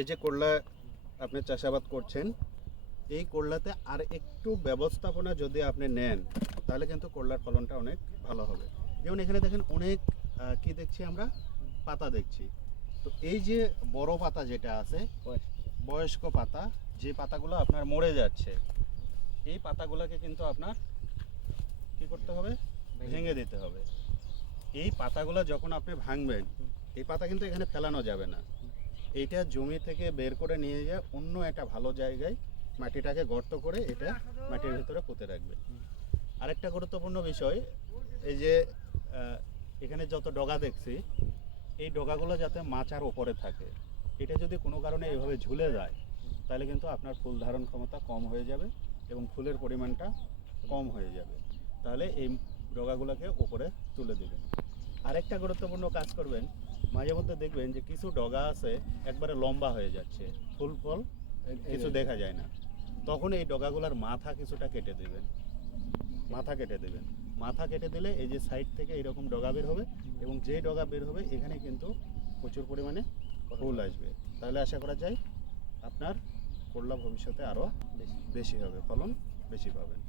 এই যে করলা আপনি চাষাবাদ করছেন, এই করলাতে আর একটু ব্যবস্থাপনা যদি আপনি নেন তাহলে কিন্তু করলার ফলনটা অনেক ভালো হবে। যেমন এখানে দেখেন অনেক কি দেখছি আমরা, পাতা দেখছি। তো এই যে বড় পাতা যেটা আছে, বয়স্ক পাতা, যে পাতাগুলো আপনার মরে যাচ্ছে, এই পাতাগুলোকে কিন্তু আপনার কি করতে হবে, ভেঙে দিতে হবে। এই পাতাগুলো যখন আপনি ভাঙবেন, এই পাতা কিন্তু এখানে ফেলানো যাবে না। এইটা জমি থেকে বের করে নিয়ে যায় অন্য একটা ভালো জায়গায়, মাটিটাকে গর্ত করে এটা মাটির ভিতরে পুঁতে রাখবে। আরেকটা গুরুত্বপূর্ণ বিষয়, এই যে এখানে যত ডগা দেখছি, এই ডগাগুলো যাতে মাচার ওপরে থাকে। এটা যদি কোনো কারণে এভাবে ঝুলে যায় তাহলে কিন্তু আপনার ফুল ধারণ ক্ষমতা কম হয়ে যাবে এবং ফুলের পরিমাণটা কম হয়ে যাবে। তাহলে এই ডগাগুলোকে ওপরে তুলে দেবেন। আরেকটা গুরুত্বপূর্ণ কাজ করবেন, মাঝে মধ্যে দেখবেন যে কিছু ডগা আছে একবারে লম্বা হয়ে যাচ্ছে, ফুল ফল কিছু দেখা যায় না। তখন এই ডগাগুলোর মাথা কিছুটা কেটে দেবেন, মাথা কেটে দেবেন। মাথা কেটে দিলে এই যে সাইড থেকে এরকম ডগা বের হবে, এবং যে ডগা বের হবে এখানে কিন্তু প্রচুর পরিমাণে ফুল আসবে। তাহলে আশা করা যায় আপনার করলা ভবিষ্যতে আরও বেশি হবে, ফলন বেশি পাবেন।